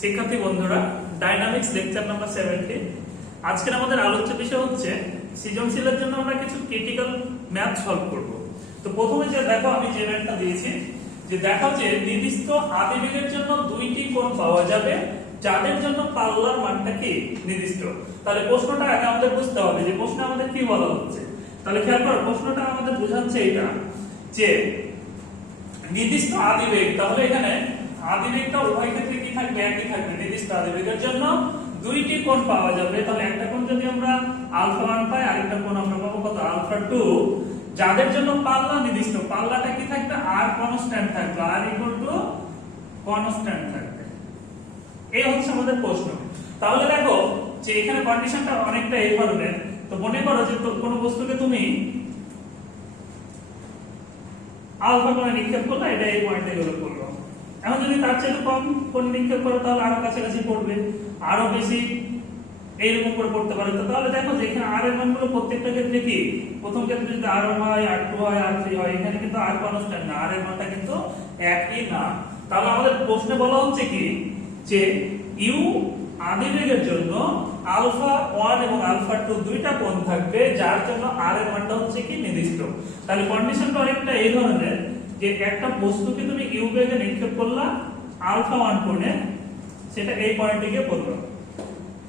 শিক্ষার্থী বন্ধুরা, dynamics lecture number 70। আজকের আমাদের আলোচ্য বিষয় হচ্ছে সৃজনশীলের জন্য আমরা কিছু ক্রিটিক্যাল ম্যাথ সলভ করব। তো প্রথমে যে দেখো আমি যে ম্যাথটা দিয়েছি, যে দেখো যে নির্দিষ্ট আদিবেগের জন্য দুইটি কোণ পাওয়া যাবে যাদের জন্য পাল্লার মানটা কি নির্দিষ্ট। তাহলে প্রশ্নটা আগে আমাদের বুঝতে হবে যে প্রশ্নে আমাদের কি বলা হচ্ছে। তাহলে খেয়াল করো, প্রশ্নটা আমাদের বোঝাচ্ছে এটা যে নির্দিষ্ট আদিবেগ, তাহলে এখানে আদিবেগটা উভয় ক্ষেত্রে কি থাকবে, একই থাকবে। নির্দিষ্ট আদিবেগের জন্য দুইটি কোণ পাওয়া যাবে, তাহলে একটা কোণ যদি আমরা আলফা 1 পাই, আরেকটা কোণ আমরা পাবো কত, আলফা 2, যাদের জন্য পাল্লা নির্দিষ্ট। পাল্লাটা কি থাকবে, আর কনস্ট্যান্ট থাকবে, আর ইকুয়াল টু কনস্ট্যান্ট থাকবে। এই হচ্ছে আমাদের প্রশ্ন। তাহলে দেখো যে এখানে কন্ডিশনটা অনেকটা এই ধরনের। তো মনে করো যে কোনো বস্তুকে তুমি আলফা কোণে নিক্ষেপ করলে, এটা এই পয়েন্টে গেলে পড়লো। এখন যদি তার চেয়ে কম কোণ নিক্ষেপ করো তাহলে আরো কাছাকাছি পড়বে, আরো বেশি এইরকম করে পড়তে পারে। তো তাহলে দেখো যে এখানে আর এর মানগুলো প্রত্যেকটা ক্ষেত্রে কি, প্রথম ক্ষেত্রে যদি R1 হয়, R2 হয়, R3 হয়, এখানে কিন্তু আর কনস্ট্যান্ট না, আর এর মানটা কিন্তু একই না। তাহলে আমাদের প্রশ্নে বলা হচ্ছে কি যে ইউ আদিবেগের জন্য আলফা 1 এবং আলফা 2 দুইটা কোণ থাকবে যার জন্য আর এর মানটা হচ্ছে কি নির্দিষ্ট। তাহলে কন্ডিশনটা অনেকটা এই ধরনের যে একটা বস্তুকে তুমি ইউ বেগে নিক্ষেপ করলা আলফা 1 কোণে, সেটা এই পয়েন্টে গিয়ে পড়লো।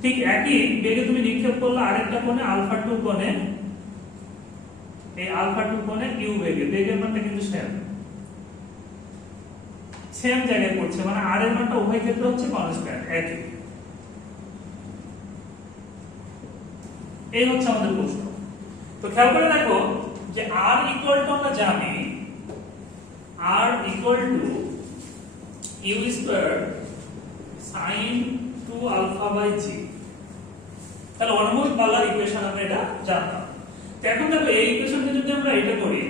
ঠিক একই বেগে তুমি নিক্ষেপ করলে আরেকটা কোণে আলফা 2 কোণে, এই আলফা 2 কোণে ইউ বেগে, বেগের মানটা কিন্তু সেম জায়গায় পড়ছে, মানে আর এর মানটা উভয় ক্ষেত্রে হচ্ছে কনস্ট্যান্ট একই। এই হচ্ছে আমাদের প্রশ্ন। তো খেয়াল করে দেখো যে r ইকুয়াল টু আমরা জানি r equal to u square sin 2 alpha by g। তাহলে অনুভূত পাল্লার ইকুয়েশন আমরা এটা জানতাম। তো এখন দেখো এই ইকুয়েশনটা যদি আমরা এটা করি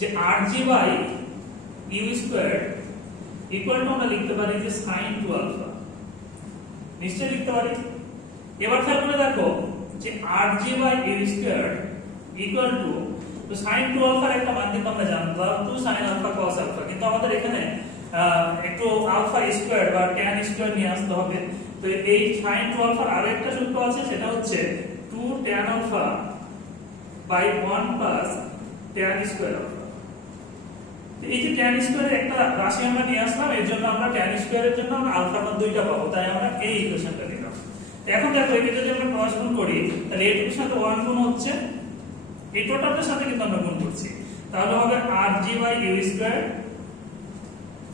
যে rg by u square equal to আমরা লিখতে পারি যে sin 2 আলফা, নিশ্চয়ই লিখতে পারি। এবার খেয়াল করে দেখো যে rg by u square equal to, তো sin 2 আলফার একটা মান কিন্তু আমরা জানতাম 2 sin আলফা cos আলফা, কিন্তু আমাদের এখানে একটু আলফা স্কয়ার বা tan স্কয়ার নিয়ে আসতে হবে। তো এই sin 2 আলফার আরো একটা সূত্র আছে, সেটা হচ্ছে 2 tan alpha by 1 plus tan square alpha. এই যে tan স্কয়ারের একটা রাশি আমরা নিয়ে আসলাম, এর জন্য আমরা tan স্কয়ারের জন্য আমরা আলফা মান দুইটা পাবো, তাই আমরা এই ইকুয়েশনটা নিলাম। এখন দেখো একে যদি আমরা ক্রস গুণ করি, তাহলে এর সাথে 1 গুণ হচ্ছে, এই টোটালটার সাথে কিন্তু আমরা গুণ করছি, তাহলে হবে rg by u square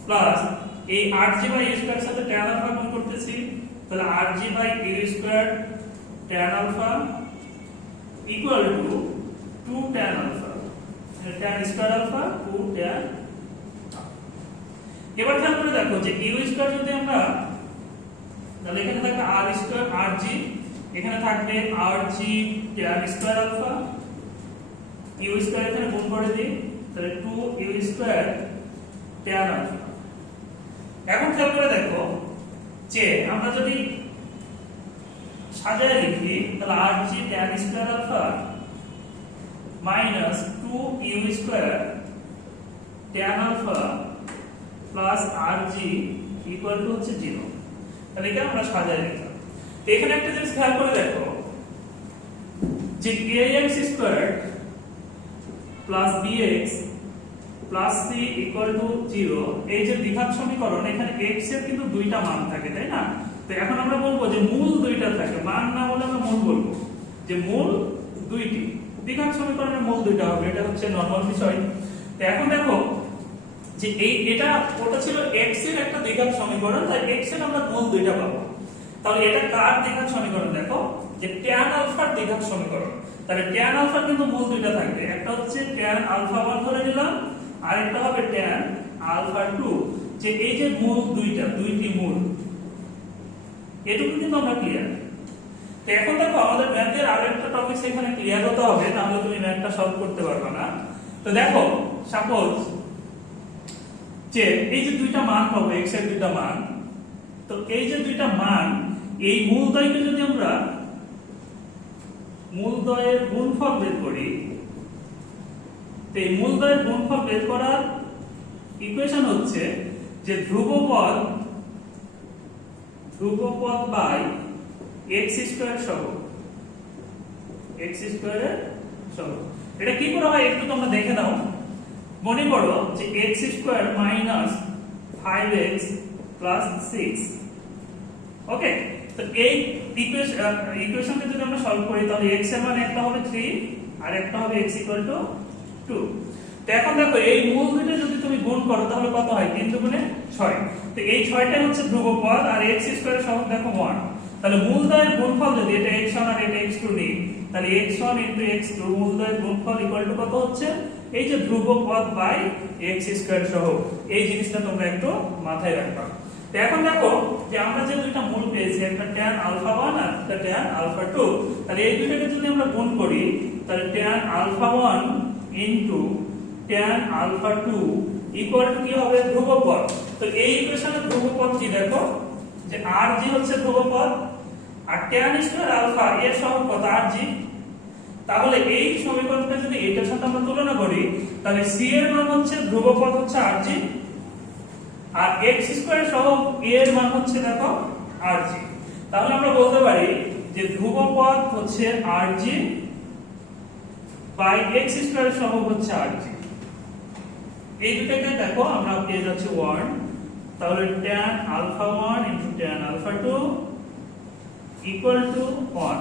plus এই rg বাই u স্কয়ার সাথে tan আলফা গুণ করতেছি, তাহলে rg by u square tan alpha equal to 2 tan alpha, tan square alpha 2 tan। এবার খেয়াল করে দেখো যে u স্কয়ার যদি আমরা, তাহলে এখানে থাকবে r স্কয়ার rg, এখানে থাকবে rg tan square alpha, u square এখানে গুণ করে দিই, তাহলে 2 u স্কয়ার tan আলফা। এখন খেয়াল করে দেখো যে আমরা যদি সাজায় লিখি, তাহলে rg tan square alpha minus 2 u square tan alpha plus rg equal to হচ্ছে 0। তাহলে এটা আমরা সাজায় লিখলাম। তো এখানে একটা জিনিস খেয়াল করে দেখো যে ax square plus bx plus c equal to 0, এই যে দ্বিঘাত সমীকরণ, এখানে x এর কিন্তু দুইটা মান থাকে, তাই না? তো এখন আমরা বলবো যে মূল দুইটা থাকে, মান না বলে আমরা মূল বলবো, যে মূল দুইটি, দ্বিঘাত সমীকরণের মূল দুইটা হবে, এটা হচ্ছে নরমাল বিষয়। তো এখন দেখো যে এটা ওটা ছিল x এর একটা দ্বিঘাত সমীকরণ, তাই x এর আমরা মূল দুইটা পাবো। তাহলে এটা কার দ্বিঘাত সমীকরণ, দেখো যে tan আলফার দ্বিঘাত সমীকরণ। তাহলে tan আলফার কিন্তু মূল দুইটা থাকবে, একটা হচ্ছে tan আলফা 1 ধরে নিলাম, আর একটা হবে tan আলফা 2। যে এই যে মূল দুইটা, দুইটি মূল, এটুকু কিন্তু আমরা ক্লিয়ার। তো এখন দেখো আমাদের ম্যাথের আরেকটা টপিক এখানে ক্লিয়ার হতে হবে, না হলে তুমি ম্যাথটা সলভ করতে পারবে না। তো দেখো সাপোজ যে এই যে দুইটা মান পাবো, x এর দুইটা মান, তো এই যে দুইটা মান, এই মূলদ্বয়কে যদি আমরা মূলদ্বয়ের গুণফল বের করি, তো এই মূলদ্বয়ের গুণফল বের করার ইকুয়েশন হচ্ছে যে ধ্রুবপদ ধ্রুবপদ বাই x স্কয়ার সহ x স্কয়ারের সহ। এটা কি করে হয় একটু তোমরা দেখে নাও। মনে করো যে x square minus 5x plus 6। ওকে, তো এই ইকুয়েশনকে যদি আমরা সলভ করি তাহলে x এর মান একটা হবে 3 আর একটা হবে x 2। তো এখন দেখো এই মূল দুটো যদি তুমি গুণ করো তাহলে কত হয়? 3 দুগুণে 6। তো এই 6টাই হচ্ছে ধ্রুবপদ আর x স্কয়ার এর সহগ দেখো 1। তাহলে মূলদ্বয়ের গুণফল যদি এটা x1 আর এটা x2 নিই তাহলে x1 x2 মূলদ্বয়ের গুণফল ইকুয়াল টু কত হচ্ছে? এই যে ধ্রুবপদ বাই x স্কয়ার সহগ। এই জিনিসটা তোমরা একটু মাথায় রাখবা। তো এখন দেখো যে আমরা যে দুইটা মূল পেয়েছি একটা tan আলফা 1 আর একটা tan আলফা 2, তাহলে এই দুটোকে যদি আমরা গুণ করি তাহলে tan alpha 1 into tan alpha 2 equal to কি হবে? ধ্রুবপদ। তো এই ইকুয়েশনের ধ্রুবপদ কি দেখো যে rg হচ্ছে ধ্রুবপদ আর tan স্কয়ার আলফা এর সহগ কত? rg। তাহলে এই সমীকরণটা যদি এটার সাথে আমরা তুলনা করি তাহলে c এর মান হচ্ছে ধ্রুবপদ হচ্ছে rg আর x স্কয়ার সহগ a এর মান হচ্ছে দেখো rg। তাহলে আমরা বলতে পারি যে ধ্রুবপদ হচ্ছে rg বাই x স্কয়ার সহগ হচ্ছে rg। এই দুটোকে দেখো আমরা পেয়ে যাচ্ছি 1। তাহলে tan alpha 1 into tan alpha 2 equal to 1।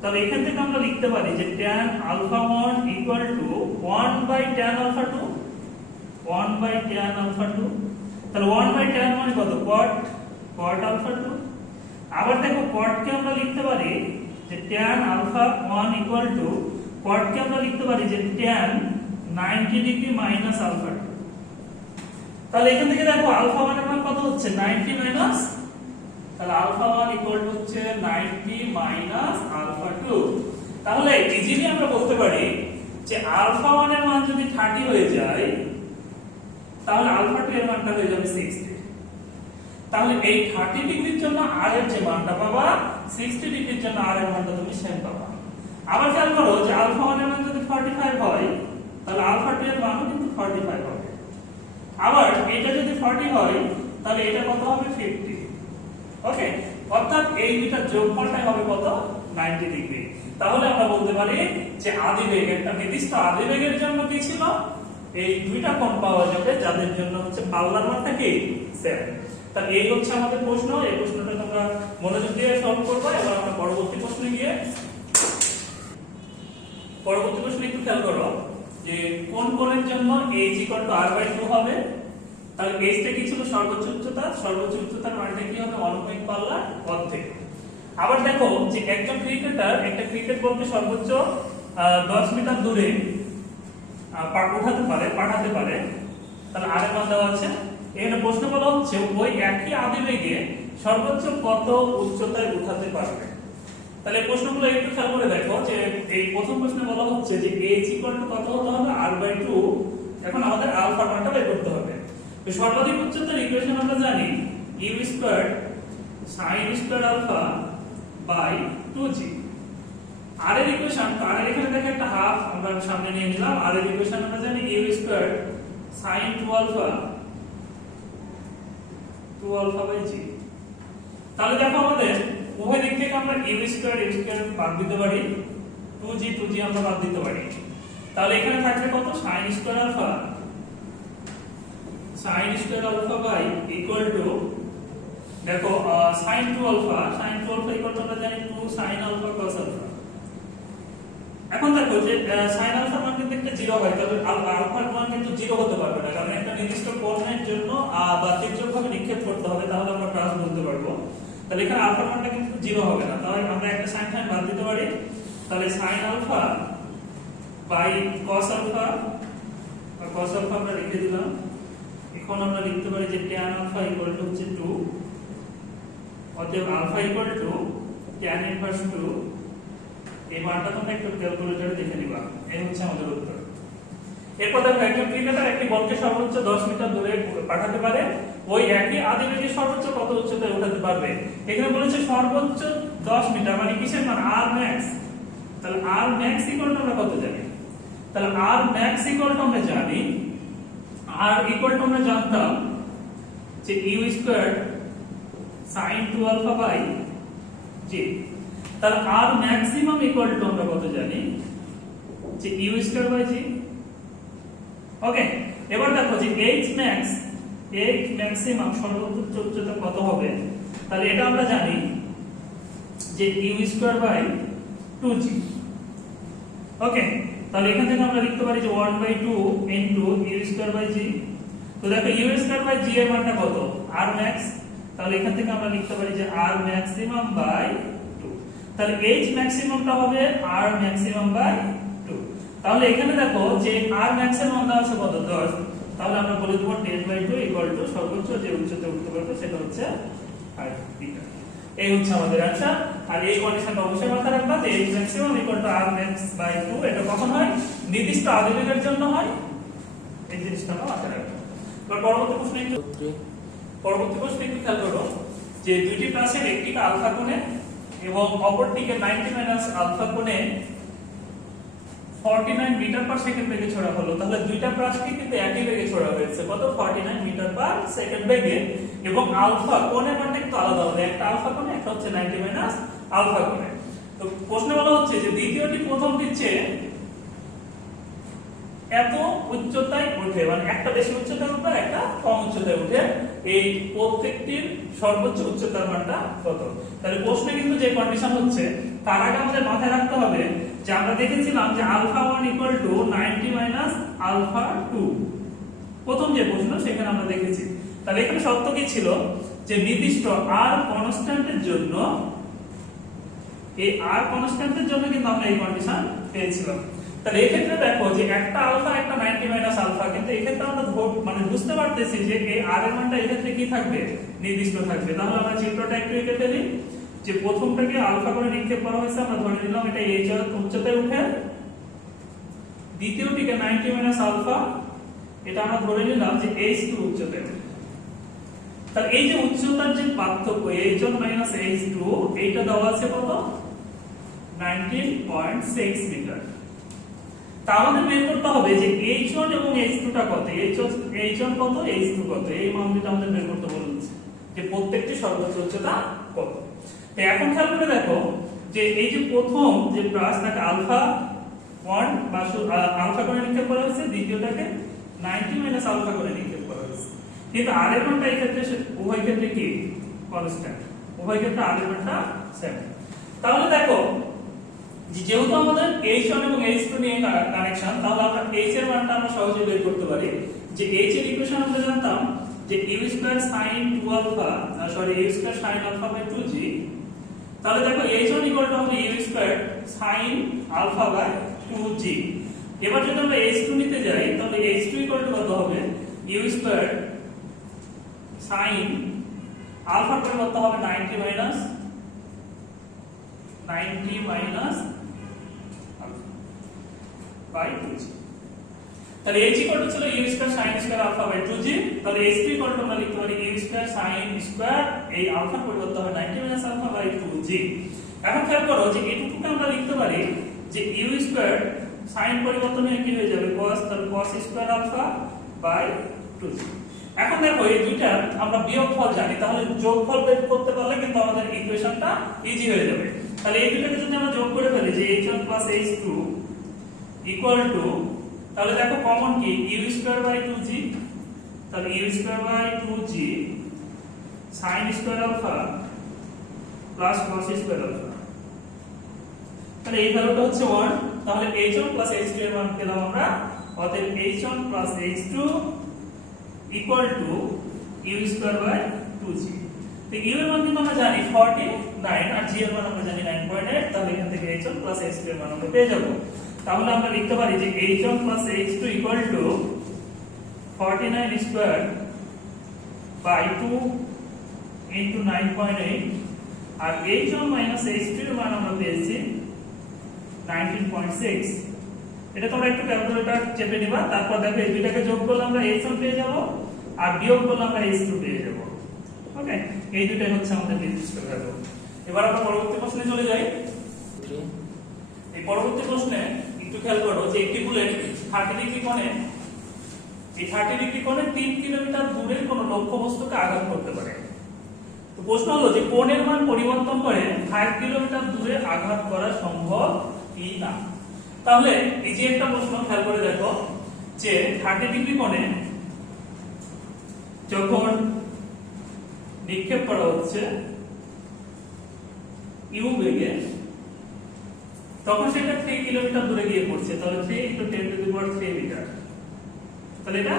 তাহলে এখান থেকে আমরা লিখতে পারি যে tan alpha 1 equal to 1 by tan alpha 2 1 by tan alpha 2। তাহলে 1 বাই tan মানে কত? cot alpha 2। আবার দেখো cot কে আমরা লিখতে পারি যে tan alpha 1 equal to cot কে আমরা লিখতে পারি যে tan 90 ডিগ্রি মাইনাস আলফা 2। তাহলে এখান থেকে দেখো আলফা 1 এর মান কত হচ্ছে? 90 মাইনাস, তাহলে আলফা 1 ইকুয়াল টু হচ্ছে 90 মাইনাস আলফা 2। তাহলে ইজিলি আমরা বলতে পারি যে আলফা 1 এর মান যদি 30 হয়ে যায় তাহলে আলফা 2 এর মানটা হয়ে যাবে 60। তাহলে এই 30 ডিগ্রির জন্য r এর যে মানটা পাবা 60 ডিগ্রির জন্য r এর মানটা তুমি সেম পাবা। আবার খেয়াল করো যে আলফা 1 এর মান যদি 45 হয় তাহলে আলফা 2 এর মানও কিন্তু 45 হবে। আবার এটা যদি 40 হয় তাহলে এটা কত হবে? 50। ওকে, অর্থাৎ এই দুইটা যোগফলটাই হবে কত? 90 ডিগ্রি। তাহলে আমরা বলতে পারি যে আদিবেগ একটা নির্দিষ্ট আদিবেগের জন্য কি ছিল? এই দুইটা কোণ পাওয়া যাবে যাদের জন্য হচ্ছে পাল্লার মানটা কি সেম। তাহলে এই হচ্ছে আমাদের প্রশ্ন। এই প্রশ্নটা তোমরা মনোযোগ দিয়ে সলভ করবে। এবার আমরা পরবর্তী প্রশ্নে গিয়ে পরবর্তী প্রশ্নে একটু খেয়াল করো যে কোন কোণের জন্য h r/2 হবে। তাহলে h টা কি ছিল? সর্বোচ্চ উচ্চতা। সর্বোচ্চ উচ্চতার মানটা কি হবে? অনুভূমিক পাল্লার অর্ধেক। আবার দেখো যে একজন ক্রিকেটার একটা ক্রিকেট বলকে সর্বোচ্চ 10 মিটার দূরে পাঠাতে পারে। তাহলে r এর মান দেওয়া আছে। এখানে প্রশ্ন বলা হচ্ছে ওই একই আদিবেগে সর্বোচ্চ কত উচ্চতায় উঠাতে পারবে। তাহলে প্রশ্নগুলো একটু খেয়াল করে দেখো যে এই প্রথম প্রশ্নে বলা হচ্ছে যে h কত হতে হবে? r/2। এখন আমাদের আলফার মানটা বের করতে হবে। তো সর্বাধিক উচ্চতার ইকুয়েশন আমরা জানি u square sin square alpha by 2g। r এর ইকুয়েশন, r এর এখানে দেখো একটা হাফ আমরা সামনে নিয়ে নিলাম। r এর ইকুয়েশন আমরা জানি u square sin 2 alpha by g। তাহলে দেখো আমাদের উভয় দিক থেকে আমরা u স্কয়ার বাদ দিতে পারি, 2g আমরা বাদ দিতে পারি। তাহলে এখানে থাকবে কত? sin square alpha by equal to দেখো sin 2 আলফা ইকুয়াল টু আমরা জানি 2 sin আলফা cos আলফা। এখন দেখো যে sin আলফার মান কিন্তু একটা 0 হয়, তবে আলফার মান কিন্তু 0 হতে পারবে না, কারণ একটা নির্দিষ্ট কোণের জন্য বা তির্যকভাবে নিক্ষেপ করতে হবে, তাহলে আমরা প্লাস বলতে পারবো। তাহলে এখানে আলফার মানটা কিন্তু 0 হবে না, তাহলে আমরা একটা sin বাদ দিতে পারি। তাহলে sin alpha by cos alpha আমরা লিখে দিলাম। এখন আমরা লিখতে পারি যে tan আলফা ইকুয়াল টু হচ্ছে 2। অতএব alpha equal to tan inverse 2। এই মানটা তোমরা একটু ক্যালকুলেটরে দেখে নিবা। এই হচ্ছে আমাদের উত্তর। এরপর দেখো একজন ক্রিকেটার একটি বলকে সর্বোচ্চ 10 মিটার দূরে পাঠাতে পারে। ওই একই আদিবেগে সর্বোচ্চ কত উচ্চতায় উঠাতে পারবে? এখানে বলেছে সর্বোচ্চ 10 মিটার, মানে কিসের মান? r max। তাহলে r max ইকুয়াল টু আমরা কত জানি? তাহলে r max ইকুয়াল টু আমরা জানি, r ইকুয়াল টু আমরা জানতাম যে u square sin 2 alpha by g। তাহলে r ম্যাক্সিমাম ইকুয়াল টু আমরা কত জানি যে u স্কয়ার বাই g। ওকে, এবার দেখো যে h ম্যাক্সিমাম সর্বোচ্চ উচ্চতা কত হবে, তাহলে এটা আমরা জানি যে u স্কয়ার বাই 2g। ওকে, তাহলে এখান থেকে আমরা লিখতে পারি যে 1/2 into u square by g। তো দেখো u স্কয়ার বাই g এর মানটা কত, r ম্যাক্স, তাহলে এখান থেকে আমরা লিখতে পারি যে r ম্যাক্সিমাম বাই 2। তাহলে h ম্যাক্সিমামটা হবে r ম্যাক্সিমাম বাই 2। তাহলে এখানে দেখো যে r ম্যাক্সিমাম দেওয়া আছে কত, 10। তাহলে আমরা বলে দেব 10/2 ইকুয়াল টু সর্বোচ্চ যে উচ্চতা উঠতে পারবে সেটা হচ্ছে 5 মিটার। এই হচ্ছে আমাদের आंसर। আর এই কন্ডিশনটা অবশ্যই মাথায় রাখবা যে h maximum equal to r max by 2। এটা কখন হয়, নির্দিষ্ট আবেগের জন্য হয়, এই জিনিসটা মাথায় রাখবা। এবার পরবর্তী প্রশ্নে একটু খেয়াল করো যে দুইটি প্রাচীর একটিকে আলফা কোণে এবং অপরটিকে 90 মাইনাস আলফা কোণে 49 মিটার পার সেকেন্ড বেগে ছোড়া হলো। তাহলে দুইটা প্রাচীর কিন্তু একই বেগে ছোড়া হয়েছে, কত, 49 মিটার পার সেকেন্ড বেগে, এবং আলফা কোণের মানটা একটু আলাদা হবে, একটা আলফা কোণে, একটা হচ্ছে 90 মাইনাস আলফা কোণে। তো প্রশ্ন বলা হচ্ছে যে দ্বিতীয়টি প্রথমটির চেয়ে এত উচ্চতায় ওঠে, মানে একটা বেশি উচ্চতায় উঠবে একটা কম উচ্চতায় উঠে, এই প্রত্যেকটির সর্বোচ্চ উচ্চতার মানটা কত। তাহলে প্রশ্নে কিন্তু যে কন্ডিশন হচ্ছে তার আগে আমাদের মাথায় রাখতে হবে যে আমরা দেখেছিলাম যে alpha 1 equal to 90 minus alpha 2, প্রথম যে প্রশ্ন সেখানে আমরা দেখেছি। তাহলে এখানে শর্ত কি ছিল যে নির্দিষ্ট r কনস্ট্যান্টের জন্য, এই r কনস্ট্যান্টের জন্য কিন্তু আমরা এই কন্ডিশন পেয়েছিলাম। তাহলে এই ক্ষেত্রে দেখো যে একটা আলফা একটা 90 মাইনাস আলফা, কিন্তু এই ক্ষেত্রে আমরা মানে বুঝতে পারতেছি যে এই r এর মানটা এই ক্ষেত্রে কি থাকবে, নির্দিষ্ট থাকবে। তাহলে আমরা চিত্রটা একটু এঁকে ফেলি যে প্রথমটাকে আলফা করে নিক্ষেপ করা হয়েছে, আমরা ধরে নিলাম এটা h উচ্চতায় উঠে, দ্বিতীয়টিকে 90 মাইনাস আলফা, এটা আমরা ধরে নিলাম যে h2 উচ্চতায় উঠে। তাহলে এই যে উচ্চতার যে পার্থক্য h1 মাইনাস h2, এইটা দেওয়া আছে কত, 19.6 মিটার। তাহলে বের করতে হবে যে h1 এবং h2 টা কত, h1 কত, h2 কত, এই মানটা আমাদের বের করতে বলেছে যে প্রত্যেকটি সর্বোচ্চ উচ্চতা কত। তো এখন খেয়াল করে দেখো যে এই যে প্রথম যে প্রাচীরটাকে আলফা 1 বা আলফা করে নিক্ষেপ করা হয়েছে, দ্বিতীয়টাকে 90 মাইনাস আলফা করে নিক্ষেপ করা হয়েছে, কিন্তু r এর মানটা এই ক্ষেত্রে উভয় ক্ষেত্রে কি কনস্ট্যান্ট, উভয় ক্ষেত্রে r এর মানটা সেম। তাহলে দেখো যেহেতু আমাদের h1 এবং h2 নিয়ে কানেকশন, তাহলে আমরা h এর মানটা আমরা সহজে বের করতে পারি যে h এর ইকুয়েশন আমরা জানতাম যে u square sin 2 alpha, u square sin alpha by 2g। তাহলে দেখো h1 ইকুয়াল টু হবে u square sin alpha by 2g। এবার যদি আমরা h2 নিতে যাই তাহলে h2 ইকুয়াল টু কত হবে, u স্কয়ার sin আলফা পরিবর্তন হবে 90 মাইনাস বাই 2g। তাহলে h ইকুয়াল টু ছিল u square sin square alpha by 2g। তাহলে h2 ইকুয়াল টু আমরা লিখতে পারি u স্কয়ার sin স্কয়ার, এই আলফা পরিবর্তন হবে 90 মাইনাস আলফা বাই 2g। এখন খেয়াল করো যে এটুকুকে আমরা লিখতে পারি যে u স্কয়ার sin পরিবর্তন হয়ে কি হয়ে যাবে cos, তাহলে cos square alpha by 2g। এখন দেখো এই দুইটা আমরা বিয়োগফল জানি, তাহলে যোগফল বের করতে পারলে কিন্তু আমাদের ইকুয়েশনটা ইজি হয়ে যাবে। তাহলে এই দুইটাকে যদি আমরা যোগ করে ফেলি যে h1 h2 ইকুয়াল টু, তাহলে দেখো কমন কি u স্কয়ার বাই 2g, তাহলে u square by 2g sin square alpha plus cos square alpha, তাহলে এই ভ্যালুটা হচ্ছে 1। তাহলে h1 h2 এর মান পেলাম আমরা, অতএব h1 h2 equal to u square by 2g। তো u এর মান কিন্তু আমরা জানি 49 আর g এর মান আমরা জানি 9.8। তাহলে এখান থেকে h1 h2 এর মান আমরা পেয়ে যাব। তাহলে আমরা লিখতে পারি যে h1 h2 equal to 49 square by 2 into 9.8, আর h1 h2 এর মান আমরা পেয়েছি 19.6। এটা তোমরা একটু ক্যালকুলেটর চেপে নিবা, তারপর দেখো এই দুইটাকে যোগ করলে আমরা h1 পেয়ে যাব আর বিয়োগ করলে আমরা h2 পেয়ে যাব। ওকে, এই দুইটাই হচ্ছে আমাদের নির্দিষ্ট ভ্যালু। এবার আমরা পরবর্তী প্রশ্নে চলে যাই। এই পরবর্তী প্রশ্নে একটু খেয়াল করো যে একটি বুলেট 30 ডিগ্রি কোণে, এই 30 ডিগ্রি কোণে 3 কিলোমিটার দূরের কোনো লক্ষ্যবস্তুকে আঘাত করতে পারে। তো প্রশ্ন হলো যে কোণের মান পরিবর্তন করে 5 কিলোমিটার দূরে আঘাত করা সম্ভব কি না। তাহলে এই যে একটা প্রশ্ন খেয়াল করে দেখো যে 30 ডিগ্রি কোণে যখন নিক্ষেপ করা হচ্ছে ইউ বেগে, তখন সেটা 3 কিলোমিটার দূরে গিয়ে পড়ছে, তাহলে 3 × 10⁻³ মিটার। তাহলে এটা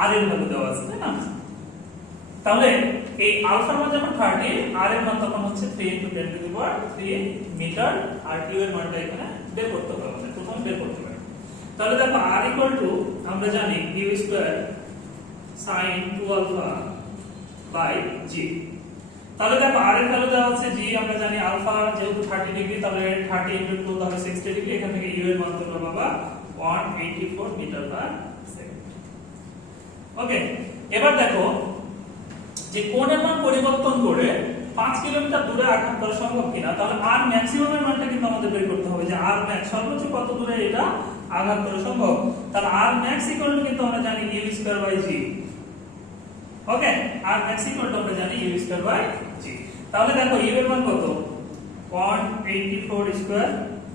আর এর ভ্যালু দেওয়া আছে, তাই না? তাহলে এই আলফার মান যখন 30, আর এর মান তখন হচ্ছে 3 × 10⁻³ মিটার, আর কিউ এর মানটা এখানে বের করতে হবে, মানে প্রথমে বের করতে হবে। তাহলে দেখো r = আমরা জানি u² sin 2α/g। তাহলে দেখো r এর ভ্যালু দেওয়া আছে g, আমরা জানি আলফা যেহেতু 30 ডিগ্রি, তাহলে 30 × 2 তাহলে 60 ডিগ্রি, এখান থেকে u এর মান তো বাবা 184 মিটার পার সেকেন্ড। ওকে, এবার দেখো যে কোণের মান পরিবর্তন করে 5 কিলোমিটার দূরে আঘাত করা সম্ভব কিনা। তাহলে r ম্যাক্সিমাম এর মানটা কিন্তু আমাদের বের করতে হবে যে r ম্যাক্স সর্বোচ্চ কত দূরে এটা আঘাত করা সম্ভব। তাহলে r ম্যাক্স কিন্তু আমরা জানি u²/g। ওকে, r ম্যাক্স আমরা জানি u²/g। তাহলে দেখো u এর মান কত 184 স্কয়ার,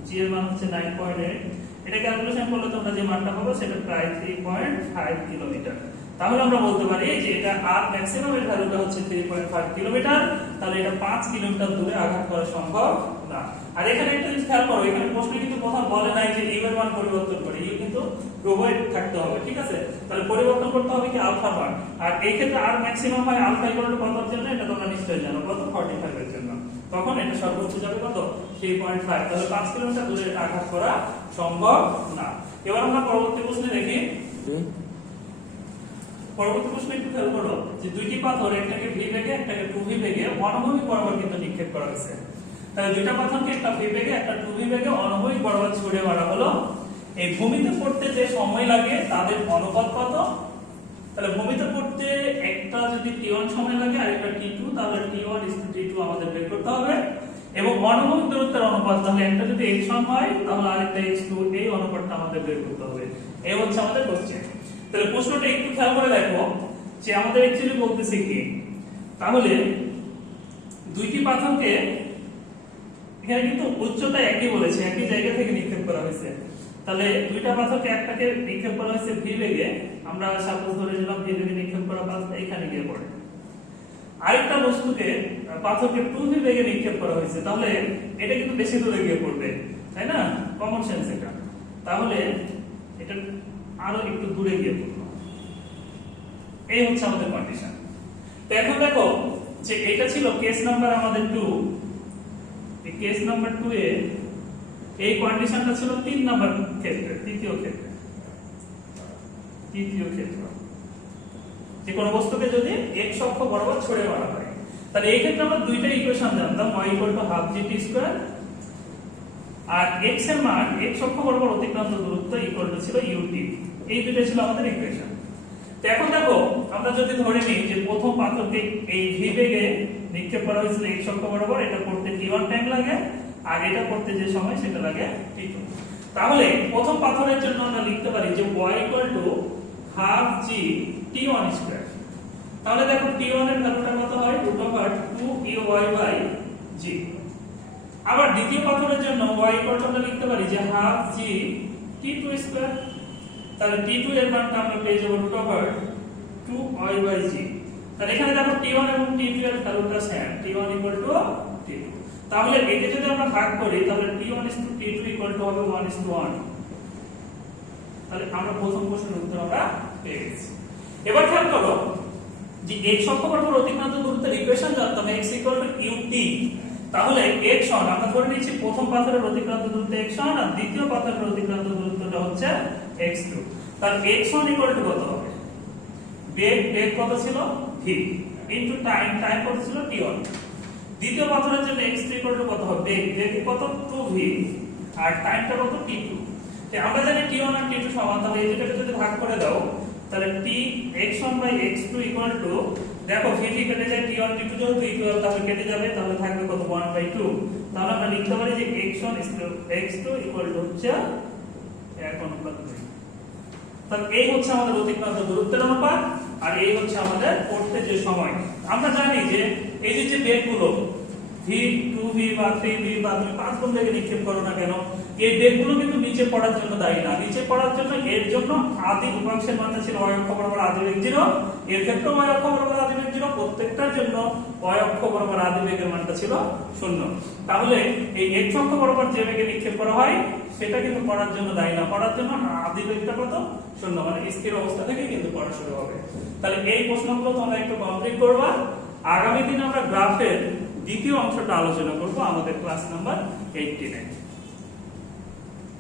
g এর মান হচ্ছে 9.8। এটা ক্যালকুলেশন করলে তোমরা যে মানটা পাবে সেটা প্রায় 3.5 কিলোমিটার। তাহলে আমরা বলতে পারি যে এটা r ম্যাক্সিমাম এর ভ্যালুটা হচ্ছে 3.5 কিলোমিটার। তাহলে এটা 5 কিলোমিটার দূরে আঘাত করা সম্ভব না। আর এখানে একটা জিনিস খেয়াল করো, এখানে প্রশ্নে কিন্তু কোথাও বলে নাই যে u এর মান পরিবর্তন করে, u কিন্তু প্রোভাইড থাকতে হবে, ঠিক আছে? তাহলে পরিবর্তন করতে হবে কি আলফা মান। আর এই ক্ষেত্রে r ম্যাক্সিমাম হয় আলফা = কতর জন্য, এটা তোমরা নিশ্চয়ই জানো, কত 45 এর জন্য। তখন এটা সর্বোচ্চ যাবে কত 3.5। তাহলে 5 কিলোমিটার দূরে এটা আঘাত করা সম্ভব না। এবার আমরা পরবর্তী প্রশ্নে দেখি। পরবর্তী প্রশ্ন একটু খেয়াল করো যে দুইটি পাথর, একটাকে v বেগে একটাকে 2v বেগে অনভূমিক বরাবর কিন্তু নিক্ষেপ করা হয়েছে। তাহলে দুইটা পাথরকে একটা v বেগে একটা 2v বেগে অনভূমিক বরাবর ছুড়ে মারা হলো। এই ভূমিতে পড়তে যে সময় লাগে তাদের অনুপাত কত? তাহলে ভূমিতে পড়তে একটা যদি t1 সময় লাগে আর একটা t2, তাহলে t1 t2 আমাদের বের করতে হবে। এবং অনুভূমিক দূরত্বের অনুপাত, তাহলে একটা যদি h1 হয় তাহলে আরেকটা h2, এই অনুপাতটা আমাদের বের করতে হবে। এই হচ্ছে আমাদের কোশ্চেন। তাহলে প্রশ্নটা একটু খেয়াল করে দেখো যে আমাদের অ্যাকচুয়ালি বলতেছে কি, তাহলে দুইটি পাথরকে এখানে কিন্তু উচ্চতা একই বলেছে, একই জায়গা থেকে নিক্ষেপ করা হয়েছে। তাহলে দুইটা পাথরকে একটাকে নিক্ষেপ করা হয়েছে v বেগে, আমরা সাপোজ ধরে নিলাম v বেগে নিক্ষেপ করা পাথরটা এখানে গিয়ে পড়ে। আরেকটা বস্তুকে পাথরকে 2v বেগে নিক্ষেপ করা হয়েছে, তাহলে এটা কিন্তু বেশি দূরে গিয়ে পড়বে, তাই না? কমন সেন্স এটা। তাহলে এটা আরো একটু দূরে গিয়ে পড়বে। এই হচ্ছে আমাদের কন্ডিশন। তো এখন দেখো যে এটা ছিল কেস নাম্বার আমাদের 2। এই কেস নাম্বার 2 এ এই কন্ডিশনটা ছিল 3 নাম্বার ক্ষেত্রে, তৃতীয় ক্ষেত্রে যে কোন বস্তুকে যদি x অক্ষ বরাবর ছড়ে মারা হয়। তাহলে এই ক্ষেত্রে আমরা দুইটা ইকুয়েশন জানতাম, y = ½ gt², আর x এর মান x অক্ষ বরাবর অতিক্রান্ত দূরত্ব ছিল ut। এই দুটো ছিল আমাদের ইকুয়েশন। তো এখন দেখো আমরা যদি ধরে নিই যে প্রথম পাথরকে এই v বেগে নিক্ষেপ করা হয়েছিল x অক্ষ বরাবর, এটা করতে t1 টাইম লাগে, আর এটা করতে যে সময় সেটা লাগে t2। তাহলে প্রথম পাথরের জন্য আমরা লিখতে পারি যে y = ½ g t1²। তাহলে দেখো t1 এর ভ্যালুটা কত হয় √2ay/g। আবার দ্বিতীয় পাথরের জন্য y আমরা লিখতে পারি যে ½ g t2²। তাহলে t2 এর মানটা আমরা পেয়ে যাব √2y/g। তাহলে এখানে দেখো t1 এবং t2 এর ভ্যালুটা সেম, t1 = t2। তাহলে একে যদি আমরা ভাগ করি তাহলে t1 t2 হবে 1:1। তাহলে আমরা প্রথম প্রশ্নের উত্তর আমরা পেয়ে গেছি। এবার খেয়াল করো যে x অক্ষ বরাবর অতিক্রান্ত দূরত্বের ইকুয়েশন জানতাম x ut। তাহলে x1 আমরা ধরে নিয়েছি প্রথম পাথরের অতিক্রান্ত দূরত্ব x1 আর দ্বিতীয় পাথরের অতিক্রান্ত দূরত্বটা হচ্ছে x2। তাহলে x1 কত হবে? বেগ কত ছিল v ইনটু টাইম কত ছিল t1। দ্বিতীয় পাথরের জন্য x3 কত হবে? বেগ কত 2v আর টাইমটা কত t2। তো আমরা জানি t1 আর t2 সমান, তাহলে এই দুটোকে যদি ভাগ করে দাও তাহলে t x1/x2 দেখো v কেটে যায়, t1 t2 যেহেতু ইকুয়াল তাহলে কেটে যাবে, তাহলে থাকবে কত 1/2। তাহলে আমরা লিখতে পারি যে x1/x2 হচ্ছে 1:2। তাহলে এই হচ্ছে আমাদের অতিক্রান্ত দূরত্বের অনুপাত, আর এই হচ্ছে আমাদের পড়তে যে সময়। আমরা জানি যে এই যে বেগগুলো ভি, 2v বা 3v বা তুমি 5 গুণ বেগে নিক্ষেপ করো না কেন, এই বেগগুলো কিন্তু নিচে পড়ার জন্য দায়ী না। নিচে পড়ার জন্য এর জন্য আদি উপাংশের মানটা ছিল y অক্ষ বরাবর আদি বেগ 0, এর ক্ষেত্রে y অক্ষ বরাবর আদি বেগ 0, প্রত্যেকটার জন্য y অক্ষ বরাবর আদি বেগের মানটা ছিল 0। তাহলে এই x অক্ষ বরাবর যে বেগে নিক্ষেপ করা হয় সেটা কিন্তু পড়ার জন্য দায়ী না, পড়ার জন্য আদি বেগটা কত 0, মানে স্থির অবস্থা থেকে কিন্তু পড়া শুরু হবে। তাহলে এই প্রশ্নগুলো তোমরা একটু কমপ্লিট করবা। আগামী দিন আমরা গ্রাফের দ্বিতীয় অংশটা আলোচনা করব আমাদের ক্লাস নাম্বার 18 এ।